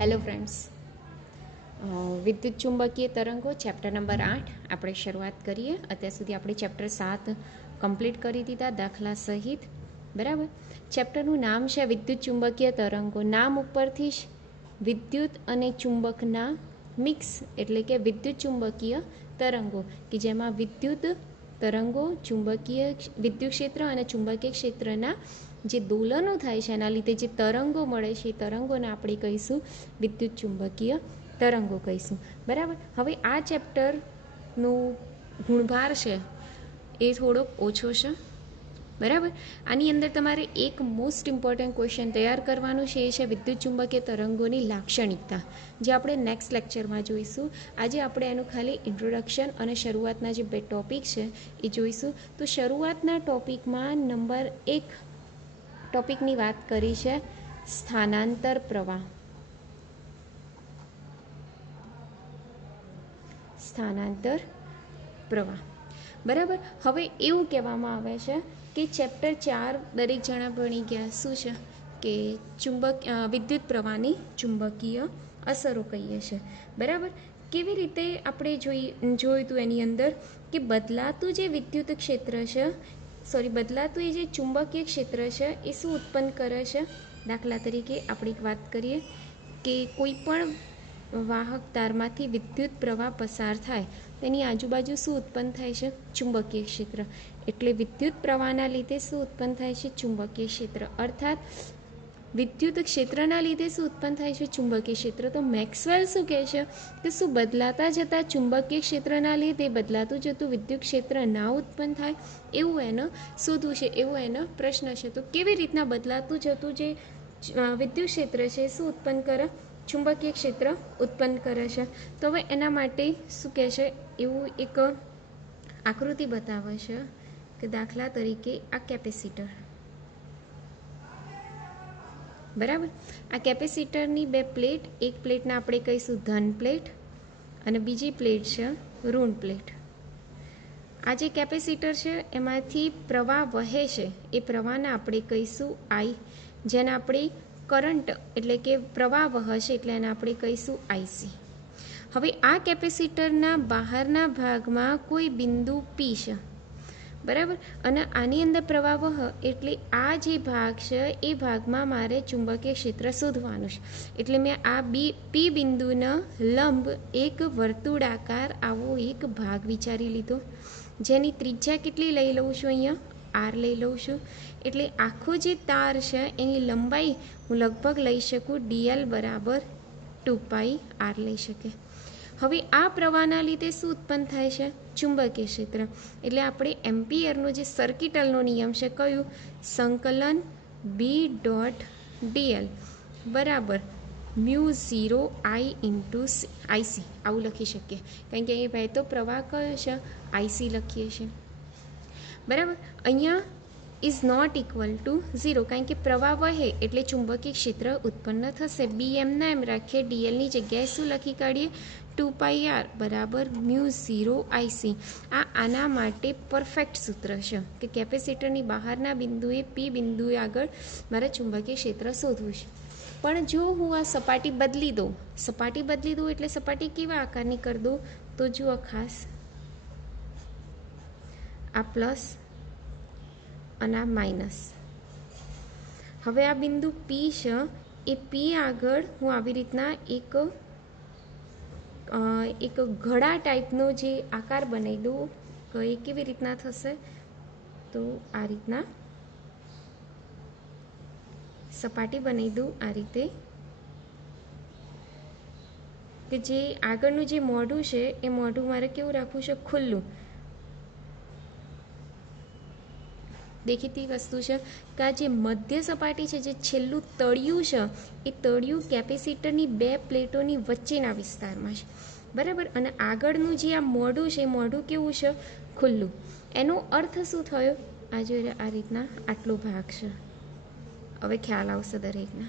Hello friends, વિદ્યુત ચુંબકીય તરંગો ચેપ્ટર નંબર 8 આપણે શરૂઆત કરીએ. અત્યાર સુધી આપણે ચેપ્ટર 7 કમ્પ્લીટ કરી દીધા દાખલા સહિત. બરાબર. ચેપ્ટરનું નામ છે વિદ્યુત ચુંબકીય તરંગો. નામ ઉપરથી જ વિદ્યુત અને ચુંબકના મિક્સ એટલે કે વિદ્યુત ચુંબકીય તરંગો કે જેમાં વિદ્યુત તરંગો ચુંબકીય વિદ્યુત ક્ષેત્ર અને ચુંબકીય ક્ષેત્રના જે દોલનો થાય છે એના લીધે જે તરંગો મળે છે એ તરંગોને આપણે કહીશું વિદ્યુત ચુંબકીય તરંગો કહીશું. બરાબર. હવે આ ચેપ્ટરનું ગુણભાર છે એ થોડોક ઓછો છે. બરાબર. આની અંદર તમારે એક મોસ્ટ ઇમ્પોર્ટન્ટ ક્વેશ્ચન તૈયાર કરવાનું છે, એ છે વિદ્યુત ચુંબકીય તરંગોની લાક્ષણિકતા, જે આપણે નેક્સ્ટ લેક્ચરમાં જોઈશું. આજે આપણે એનું ખાલી ઇન્ટ્રોડક્શન અને શરૂઆતના જે બે ટોપિક છે એ જોઈશું. તો શરૂઆતના ટોપિકમાં નંબર 1 ટોપિકની વાત કરી છે સ્થાનાંતર પ્રવાહ. સ્થાનાંતર પ્રવાહ. બરાબર. હવે એવું કહેવામાં આવે છે કે ચેપ્ટર 4 દરેક જણા ભણી ગયા. શું છે કે વિદ્યુત પ્રવાહની ચુંબકીય અસરો કહીએ છીએ. બરાબર. કેવી રીતે આપણે જોયું હતું એની અંદર કે બદલાતું જે વિદ્યુત ક્ષેત્ર છે બદલાતું એ જે ચુંબકીય ક્ષેત્ર છે એ શું ઉત્પન્ન કરે છે. દાખલા તરીકે આપણે વાત કરીએ કે કોઈ પણ વાહક તારમાંથી વિદ્યુત પ્રવાહ પસાર થાય તેની આજુબાજુ શું ઉત્પન્ન થાય છે? ચુંબકીય ક્ષેત્ર. એટલે વિદ્યુત પ્રવાહના લીધે શું ઉત્પન્ન થાય છે? ચુંબકીય ક્ષેત્ર. અર્થાત વિદ્યુત ક્ષેત્રના લીધે શું ઉત્પન્ન થાય છે? ચુંબકીય ક્ષેત્ર. તો મેક્સવેલ શું કહે છે કે શું બદલાતા જતા ચુંબકીય ક્ષેત્રના લીધે બદલાતું જતું વિદ્યુત ક્ષેત્ર ના ઉત્પન્ન થાય, એવું એને શોધવું છે, એવો એનો પ્રશ્ન છે. તો કેવી રીતના બદલાતું જતું જે વિદ્યુત ક્ષેત્ર છે શું ઉત્પન્ન કરે? ચુંબકીય ક્ષેત્ર ઉત્પન્ન કરે છે. તો હવે એના માટે શું કહે છે, એવું એક આકૃતિ બતાવે છે કે દાખલા તરીકે આ કેપેસિટર. બરાબર. આ કેપેસિટરની બે પ્લેટ, એક પ્લેટને આપણે કહીશું ધન પ્લેટ અને બીજી પ્લેટ છે ઋણ પ્લેટ. આ જે કેપેસિટર છે એમાંથી પ્રવાહ વહે છે, એ પ્રવાહને આપણે કહીશું આઈ, જેને આપણે કરંટ એટલે કે પ્રવાહ વહશે એટલે એને આપણે કહીશું આઈસી. હવે આ કેપેસિટરના બહારના ભાગમાં કોઈ બિંદુ પી છે. બરાબર. અને આની અંદર પ્રવાહ વહ એટલે આ જે ભાગ છે એ ભાગમાં મારે ચુંબકીય ક્ષેત્ર શોધવાનું છે. એટલે મેં આ પી બિંદુના લંબ એક વર્તુળાકાર આવો એક ભાગ વિચારી લીધો, જેની ત્રિજ્યા કેટલી લઈ લઉં છું? અહીંયા આર લઈ લઉં છું. એટલે આખો જે તાર છે એની લંબાઈ હું લગભગ લઈ શકું ડીએલ બરાબર 2π આર લઈ શકે. હવે આ પ્રવાહના લીધે શું ઉત્પન્ન થાય છે? ચુંબકીય ક્ષેત્ર. એટલે આપણે એમ્પિયરનો જે સર્કિટલનો નિયમ છે કયું? સંકલન બી ડોટ ડીએલ બરાબર μ0 I × આઈસી આવું લખી શકીએ, કારણ કે અહીં વહેતો પ્રવાહ કયો છે? આઈસી લખીએ છીએ. બરાબર. અહીંયા ઇઝ નોટ ઇક્વલ ટુ 0, કારણ કે પ્રવાહ વહે એટલે ચુંબકીય ક્ષેત્ર ઉત્પન્ન થશે. બી એમના એમ રાખીએ, ડીએલની જગ્યાએ શું લખી કાઢીએ? 2πr બરાબર μ0 આઈસી. આના માટે પરફેક્ટ સૂત્ર છે કે કેપેસિટરની બહારના બિંદુએ પી બિંદુએ આગળ મારે ચુંબકીય ક્ષેત્ર શોધવું છે. પણ જો હું આ સપાટી બદલી દઉં એટલે સપાટી કેવા આકારની કરી દઉં? તો જુઓ ખાસ, આ પ્લસ અને આ માઇનસ. હવે આ બિંદુ પી છે, એ પી આગળ હું આવી રીતના એક ઘડા ટાઈપનો જે આકાર બનાવી દઉં. એ કેવી રીતના થશે? તો આ રીતના સપાટી બનાવી દઉં આ રીતે, કે જે આગળનું જે મોઢું છે એ મોઢું મારે કેવું રાખવું છે? ખુલ્લું. દેખીતી વસ્તુ છે કે આ જે મધ્ય સપાટી છે, જે છેલ્લું તળિયું છે, એ તળિયું કેપેસિટરની બે પ્લેટોની વચ્ચેના વિસ્તારમાં છે. બરાબર. અને આગળનું જે આ મોઢું છે, એ મોઢું કેવું છે? ખુલ્લું. એનો અર્થ શું થયો? આ જોઈએ આ રીતના આટલો ભાગ છે. હવે ખ્યાલ આવશે દરેકને.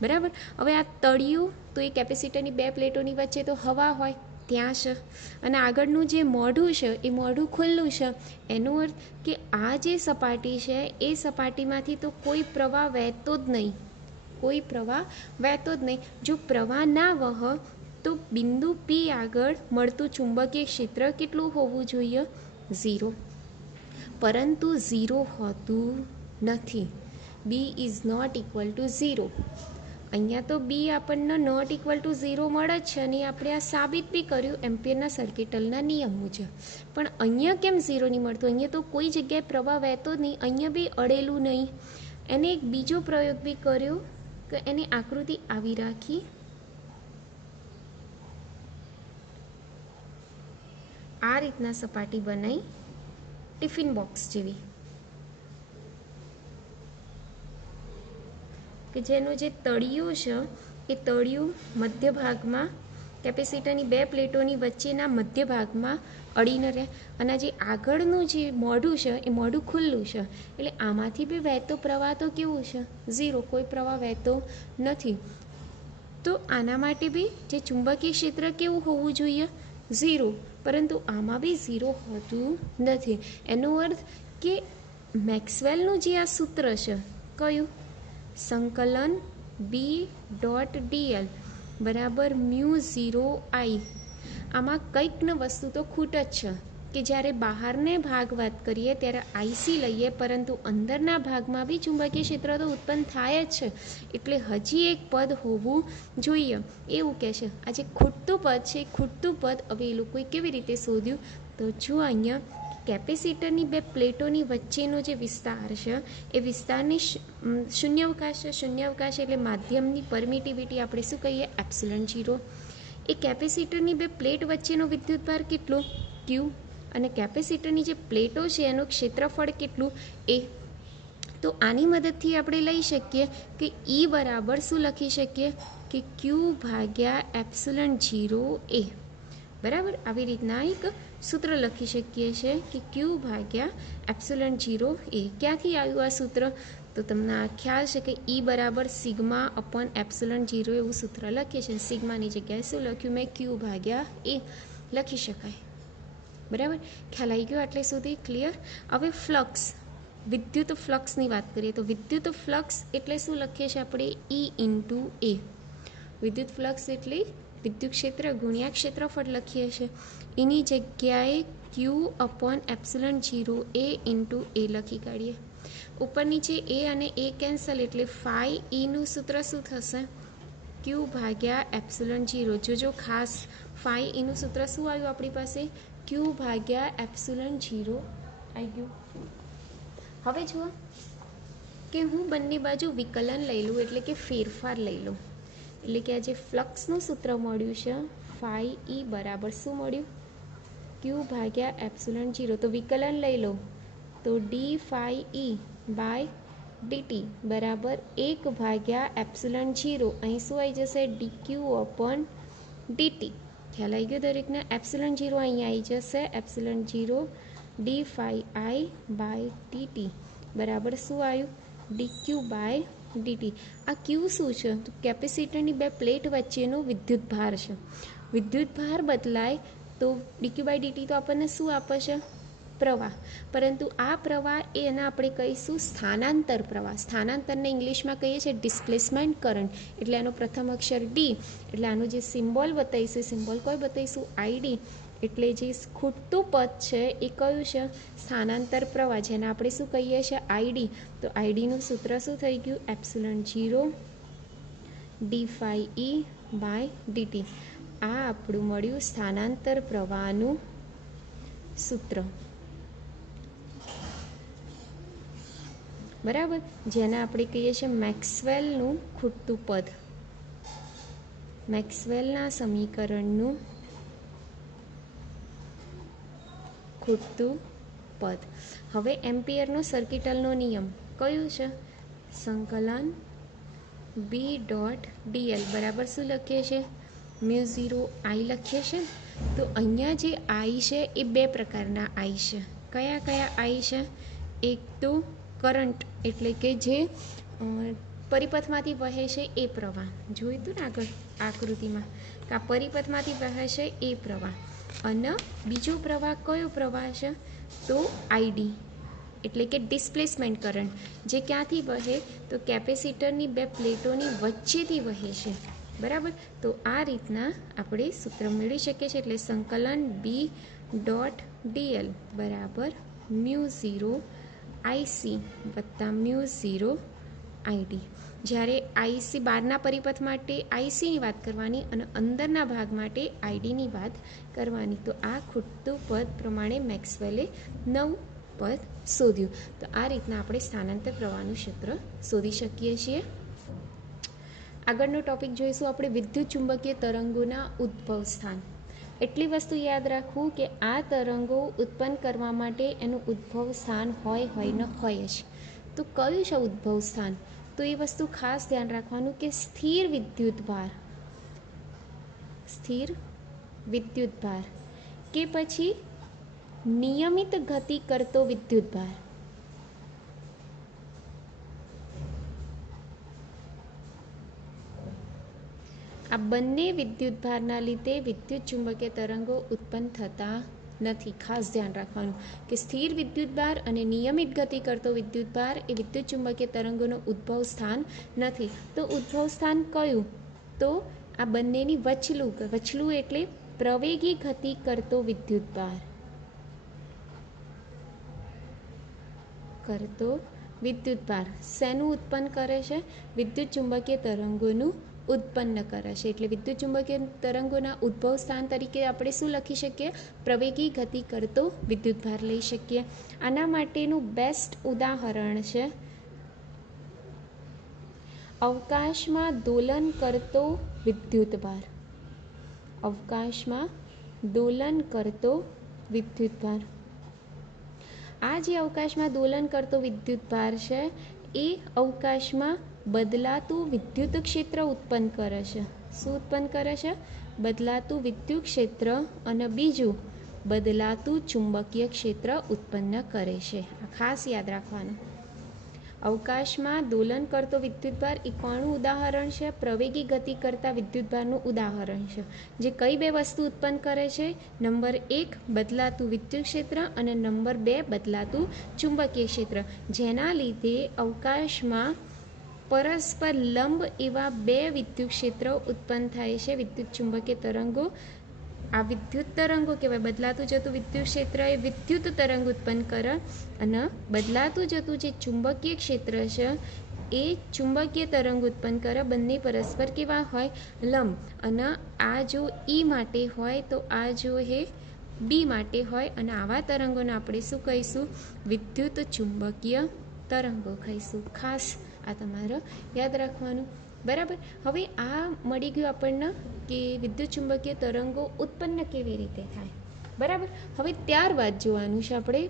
બરાબર. હવે આ તળિયું તો એ કેપેસિટરની બે પ્લેટોની વચ્ચે તો હવા હોય ત્યાં છે, અને આગળનું જે મોઢું છે એ મોઢું ખુલ્લું છે. એનો અર્થ કે આ જે સપાટી છે એ સપાટીમાંથી તો કોઈ પ્રવાહ વહેતો જ નહીં. કોઈ પ્રવાહ વહેતો જ નહીં. જો પ્રવાહ ના વહે તો બિંદુ પી આગળ મળતું ચુંબકીય ક્ષેત્ર કેટલું હોવું જોઈએ? 0. પરંતુ 0 હોતું નથી. B is not equal to 0. અહીંયા તો બી આપણને નોટ ઇક્વલ ટુ 0 મળે જ છે અને આપણે આ સાબિત બી કર્યું એમ્પિયરના સર્કિટલના નિયમ મુજબ. પણ અહીંયા કેમ 0 નહીં મળતું? અહીંયા તો કોઈ જગ્યાએ પ્રવાહ વહેતો નહીં, અહીંયા બી અડેલું નહીં. એને એક બીજો પ્રયોગ બી કર્યો કે એની આકૃતિ આવી રાખી. આ રીતના સપાટી બનાવી ટિફિન બોક્સ જેવી, કે જેનું જે તળિયું છે એ તળિયું મધ્ય ભાગમાં કેપેસિટરની બે પ્લેટોની વચ્ચેના મધ્ય ભાગમાં અડીને રહે અને જે આગળનું જે મોઢું છે એ મોઢું ખુલ્લું છે. એટલે આમાંથી બી વહેતો પ્રવાહ તો કેવું છે? 0. કોઈ પ્રવાહ વહેતો નથી. તો આના માટે બી જે ચુંબકીય ક્ષેત્ર કેવું હોવું જોઈએ? 0. પરંતુ આમાં બી 0 હોતું નથી. એનો અર્થ કે મેક્સવેલનું જે આ સૂત્ર છે કયું? સંકલન B.dl બરાબર μ0I. આમાં કંઈક ને વસ્તુ તો ખૂટ જ છે કે જ્યારે બહારને ભાગ વાત કરીએ ત્યારે IC લઈએ, પરંતુ અંદરના ભાગમાં બી ચુંબકીય ક્ષેત્ર તો ઉત્પન્ન થાય જ છે. એટલે હજી એક પદ હોવું જોઈએ એવું કહે છે. આ જે ખૂટતું પદ છે એ ખૂટતું પદ હવે એ લોકોએ કેવી રીતે શોધ્યું? તો જો અહીંયા કેપેસિટરની બે પ્લેટોની વચ્ચેનો જે વિસ્તાર છે એ વિસ્તારની શૂન્યાવકાશ છે. શૂન્યાવકાશ એટલે માધ્યમની પરમિટિવિટી આપણે શું કહીએ? ε0. એ કેપેસિટરની બે પ્લેટ વચ્ચેનો વિદ્યુતભાર કેટલો? Q. અને કેપેસિટરની જે પ્લેટો છે એનું ક્ષેત્રફળ કેટલું? A. તો આની મદદથી આપણે લઈ શકીએ કે E બરાબર શું લખી શકીએ? કે Q ભાગ્યા ε0A. બરાબર, આવી રીતના એક સૂત્ર લખી શકીએ છીએ કે Q ભાગ્યા ε0A. ક્યાંથી આવ્યું આ સૂત્ર? તો તમને આ ખ્યાલ છે કે E બરાબર સિગ્મા અપોન ε0 એવું સૂત્ર લખીએ છીએ. સિગ્માની જગ્યાએ શું લખ્યું મેં? Q ભાગ્યા A લખી શકાય. બરાબર, ખ્યાલ આવી ગયો આટલે સુધી? ક્લિયર? હવે ફ્લક્સ, વિદ્યુત ફ્લક્સની વાત કરીએ તો વિદ્યુત ફ્લક્સ એટલે શું લખીએ છીએ આપણે? E into A. વિદ્યુત ફ્લક્સ એટલે વિદ્યુત ક્ષેત્ર ગુણ્યા ક્ષેત્રફળ લખીએ છીએ. એની જગ્યાએ Q upon ε0A into A લખી કાઢીએ. ઉપર નીચે A અને A કેન્સલ એટલે ફાઈ Eનું સૂત્ર શું થશે? Q ભાગ્યા ε0. જો ખાસ ફાઈ Eનું સૂત્ર શું આવ્યું આપણી પાસે? Q ભાગ્યા ε0 આવી ગયું. હવે જુઓ કે હું બંને બાજુ વિકલન લઈ લઉં એટલે કે ફેરફાર લઈ લઉં. એટલે કે આ જે ફ્લક્સનું સૂત્ર મળ્યું છે ફાઈ E બરાબર શું મળ્યું? Q ભાગ્યા ε0. તો વિકલન લઈ લો તો d phi E by dt બરાબર 1 ભાગ્યા ε0. અહીં શું આવી જશે? dq upon dt. ખ્યાલ આવી ગયો દરેકને? ε0 અહીંયા આવી જશે. ε0 d phi I by dt બરાબર શું આવ્યું? dq by dt. આ Q શું છે? તો કેપેસિટરની બે પ્લેટ વચ્ચેનો વિદ્યુત ભાર છે. વિદ્યુત ભાર બદલાય તો dq બાય dt તો આપણને શું આપે છે? પ્રવાહ. પરંતુ આ પ્રવાહ એના આપણે કહીશું સ્થાનાંતર પ્રવાહ. સ્થાનાંતરને ઇંગ્લિશમાં કહીએ છીએ ડિસ્પ્લેસમેન્ટ કરંટ. એટલે આનો પ્રથમ અક્ષર ડી. એટલે આનું જે સિમ્બોલ બતાવીશું, સિમ્બોલ કોઈ બતાવીશું? ID. એટલે જે ખૂટતું પદ છે એ કયું છે? સ્થાનાંતર પ્રવાહ, જેને આપણે શું કહીએ છીએ? ID. તો IDનું સૂત્ર શું થઈ ગયું? ε0 d phi E by dt. આ આપણું મળ્યું સ્થાનાંતર પ્રવાહનું સૂત્ર. બરાબર, જેને આપણે કહીએ છીએ મેક્સવેલનું ખૂટતું પદ. મેક્સવેલના સમીકરણનું ખૂટતું પદ. હવે એમ્પિયરનો સર્કિટલનો નિયમ કયું છે? સંકલન B.dl બરાબર શું લખીએ છીએ? μ0I લખીએ છીએ. તો અહીંયા જે I છે એ બે પ્રકારના I છે. કયા કયા I છે? એક તો કરંટ એટલે કે જે પરિપથમાંથી વહે છે એ પ્રવાહ. જોયું હતું ને આગળ આકૃતિમાં કે આ પરિપથમાંથી વહે છે એ પ્રવાહ. અને બીજો પ્રવાહ કયો પ્રવાહ છે? તો ID. એટલે કે ડિસ્પ્લેસમેન્ટ કરંટ, જે ક્યાંથી વહે તો કેપેસિટરની બે પ્લેટોની વચ્ચેથી વહે છે. બરાબર, તો આ રીતના આપણે સૂત્ર મેળવી શકીએ છીએ. એટલે સંકલન બી ડોટ ડીએલ બરાબર μ0 આઈસી વત્તા μ0 આઈડી. જ્યારે આઈસી બહારના પરિપથ માટે આઈસીની વાત કરવાની અને અંદરના ભાગ માટે આઈડીની વાત કરવાની. તો આ ખૂટતું પદ પ્રમાણે મેક્સવેલે 9 પદ શોધ્યું. તો આ રીતના આપણે સ્થાનાંતર પ્રવાહનું સૂત્ર શોધી શકીએ છીએ. આગળનો ટોપિક જોઈશું આપણે વિદ્યુત ચુંબકીય તરંગોના ઉદ્ભવ સ્થાન. એટલી વસ્તુ યાદ રાખવું કે આ તરંગો ઉત્પન્ન કરવા માટે એનું ઉદ્ભવ સ્થાન હોય ન હોય જ. તો કયું છે ઉદ્ભવ સ્થાન? તો એ વસ્તુ ખાસ ધ્યાન રાખવાનું કે સ્થિર વિદ્યુતભાર કે પછી નિયમિત ગતિ કરતો વિદ્યુતભાર. આ બંને વિદ્યુતભારના લીધે વિદ્યુત ચુંબકીય તરંગો ઉત્પન્ન થતા નથી. ખાસ ધ્યાન રાખવાનું કે સ્થિર વિદ્યુતભાર અને નિયમિત ગતિ કરતો વિદ્યુતભાર એ વિદ્યુત ચુંબકીય તરંગોનું ઉદ્ભવ સ્થાન નથી. તો ઉદ્ભવ સ્થાન કયું? તો આ બંનેની વચલું એટલે પ્રવેગી ગતિ કરતો વિદ્યુતભાર શેનું ઉત્પન્ન કરે છે? વિદ્યુત ચુંબકીય તરંગોનું ઉત્પન્ન કરે છે. એટલે વિદ્યુત ચુંબકીય તરંગોના ઉદ્ભવ સ્થાન તરીકે આપણે શું લખી શકીએ? પ્રવેગી ગતિ કરતો વિદ્યુતભાર લઈ શકીએ. આના માટેનું બેસ્ટ ઉદાહરણ છે અવકાશમાં દોલન કરતો વિદ્યુતભાર. આ જે અવકાશમાં દોલન કરતો વિદ્યુતભાર છે એ અવકાશમાં બદલાતું વિદ્યુત ક્ષેત્ર ઉત્પન્ન કરે છે. શું ઉત્પન્ન કરે છે? બદલાતું વિદ્યુત ક્ષેત્ર અને બીજું બદલાતું ચુંબકીય ક્ષેત્ર ઉત્પન્ન કરે છે. આ ખાસ યાદ રાખવાનું. અવકાશમાં દોલન કરતો વિદ્યુતભાર એ કોનું ઉદાહરણ છે? પ્રવેગી ગતિ કરતા વિદ્યુતભારનું ઉદાહરણ છે. જે કઈ બે વસ્તુ ઉત્પન્ન કરે છે? નંબર 1 બદલાતું વિદ્યુત ક્ષેત્ર અને નંબર 2 બદલાતું ચુંબકીય ક્ષેત્ર. જેના લીધે અવકાશમાં પરસ્પર લંબ એવા બે વિદ્યુત ક્ષેત્રો ઉત્પન્ન થાય છે. વિદ્યુત ચુંબકીય તરંગો આ વિદ્યુત તરંગો કહેવાય. બદલાતું જતું વિદ્યુત ક્ષેત્ર એ વિદ્યુત તરંગ ઉત્પન્ન કરે અને બદલાતું જતું જે ચુંબકીય ક્ષેત્ર છે એ ચુંબકીય તરંગ ઉત્પન્ન કરે. બંને પરસ્પર કેવા હોય? લંબ. અને આ જો ઈ માટે હોય તો આ જો એ બી માટે હોય અને આવા તરંગોને આપણે શું કહીશું? વિદ્યુત ચુંબકીય તરંગો કહીશું. ખાસ આ તમારે યાદ રાખવાનું. બરાબર. હવે આ મળી ગયું આપણને કે વિદ્યુત ચુંબકીય તરંગો ઉત્પન્ન કેવી રીતે થાય. બરાબર. હવે ત્યારબાદ જોવાનું છે આપણે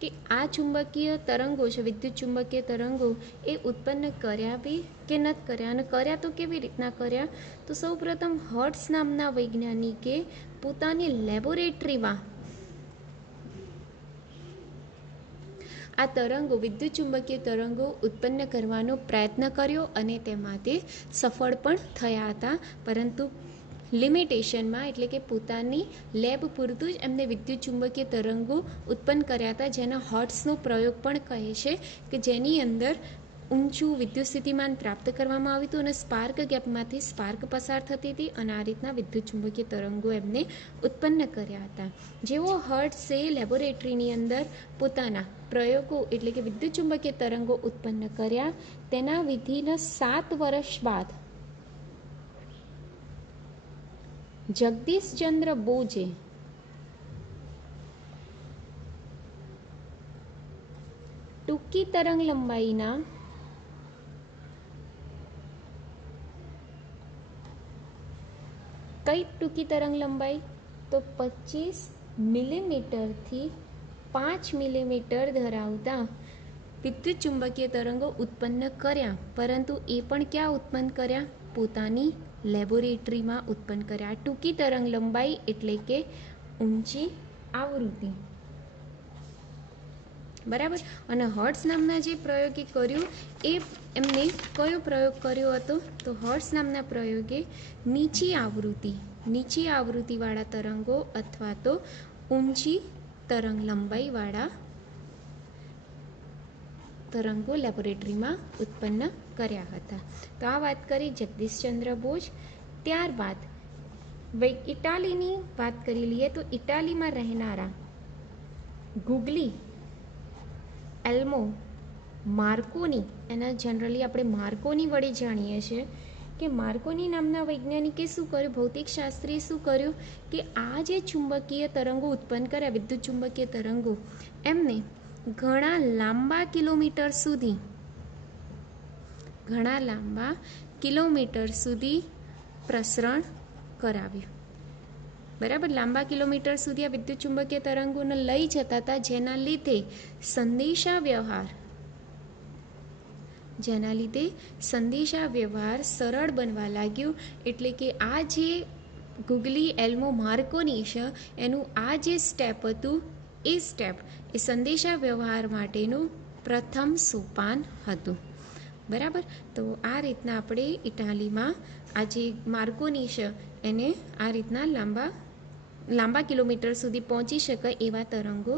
કે આ ચુંબકીય તરંગો છે, વિદ્યુત ચુંબકીય તરંગો એ ઉત્પન્ન કર્યા બી કે નથી કર્યા, અને કર્યા તો કેવી રીતના કર્યા? તો સૌપ્રથમ હર્ટ્ઝ નામના વૈજ્ઞાનિકે પોતાની લેબોરેટરીમાં આ તરંગો વિદ્યુત ચુંબકીય તરંગો ઉત્પન્ન કરવાનો પ્રયત્ન કર્યો અને તેમાં તે સફળ પણ થયા હતા. પરંતુ લિમિટેશનમાં એટલે કે પોતાની લેબ પૂરતું જ એમને વિદ્યુત ચુંબકીય તરંગો ઉત્પન્ન કર્યા હતા. જેનો હર્ટ્ઝનો પ્રયોગ પણ કહે છે કે જેની અંદર ઊંચું વિદ્યુત સ્થિતિમાન પ્રાપ્ત કરવામાં આવ્યું હતું અને સ્પાર્ક ગેપમાંથી સ્પાર્ક પસાર થતી હતી અને આ રીતના વિદ્યુત ચુંબકીય તરંગો એમને ઉત્પન્ન કર્યા હતા. જેવો હર્ટ્ઝે લેબોરેટરીની અંદર પોતાના પ્રયોગો એટલે કે વિદ્યુત ચુંબકીય તરંગો ઉત્પન્ન કર્યા, તેના વિધિના 7 વર્ષ બાદ જગદીશચંદ્ર બોઝે ટૂંકી તરંગ લંબાઈના કઈ ટૂંકી તરંગ લંબાઈ? તો 25 મિલીમીટરથી 5 મિલીમીટર ધરાવતા વિદ્યુત ચુંબકીય તરંગો ઉત્પન્ન કર્યા. પરંતુ એ પણ ક્યાં ઉત્પન્ન કર્યા? પોતાની લેબોરેટરીમાં ઉત્પન્ન કર્યા. ટૂંકી તરંગ લંબાઈ એટલે કે ઊંચી આવૃત્તિ. બરાબર. અને હર્ટ્ઝ નામના જે પ્રયોગે કર્યું એ એમને કયો પ્રયોગ કર્યો હતો? તો હર્ટ્ઝ નામના પ્રયોગે નીચી આવૃત્તિવાળા તરંગો અથવા તો ઊંચી તરંગ લંબાઈવાળા તરંગો લેબોરેટરીમાં ઉત્પન્ન કર્યા હતા. તો આ વાત કરી જગદીશચંદ્ર બોઝ. ત્યારબાદ ઇટાલીની વાત કરી લઈએ તો ઇટાલીમાં રહેનારા ગુગલી એલ્મો માર્કોની, એના જનરલી આપણે માર્કોની વડે જાણીએ છીએ કે માર્કોની નામના વૈજ્ઞાનિકે શું કર્યું, ભૌતિકશાસ્ત્રીએ શું કર્યું કે આ જે ચુંબકીય તરંગો ઉત્પન્ન કર્યા, વિદ્યુત ચુંબકીય તરંગો, એમને ઘણા લાંબા કિલોમીટર સુધી પ્રસરણ કરાવ્યું. બરાબર, લાંબા કિલોમીટર સુધી આ વિદ્યુત ચુંબકીય તરંગોને લઈ જતા હતા, જેના લીધે સંદેશા વ્યવહાર સરળ બનવા લાગ્યું. એટલે કે આ જે ગુગલી એલ્મો માર્કોની છે એનું આ જે સ્ટેપ હતું એ સંદેશા વ્યવહાર માટેનું પ્રથમ સોપાન હતું. બરાબર, તો આ રીતના આપણે ઇટાલીમાં આ જે માર્કોની છે એને આ રીતના લાંબા કિલોમીટર સુધી પહોંચી શકાય એવા તરંગો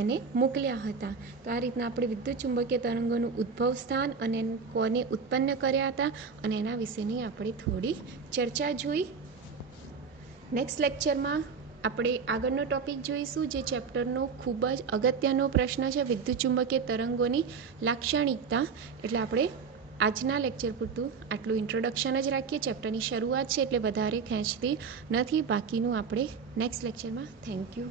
એને મોકલ્યા હતા. તો આ રીતના આપણે વિદ્યુત ચુંબકીય તરંગોનું ઉદ્ભવ સ્થાન અને કોને ઉત્પન્ન કર્યા હતા અને એના વિશેની આપણે થોડી ચર્ચા જોઈ. નેક્સ્ટ લેક્ચરમાં આપણે આગળનો ટોપિક જોઈશું, જે ચેપ્ટરનો ખૂબ જ અગત્યનો પ્રશ્ન છે, વિદ્યુત ચુંબકીય તરંગોની લાક્ષણિકતા. એટલે આપણે આજના લેક્ચર પૂરતું આટલું ઇન્ટ્રોડક્શન જ રાખીએ. ચેપ્ટરની શરૂઆત છે એટલે વધારે ખેંચતી નથી, બાકીનું આપણે નેક્સ્ટ લેક્ચરમાં. Thank you.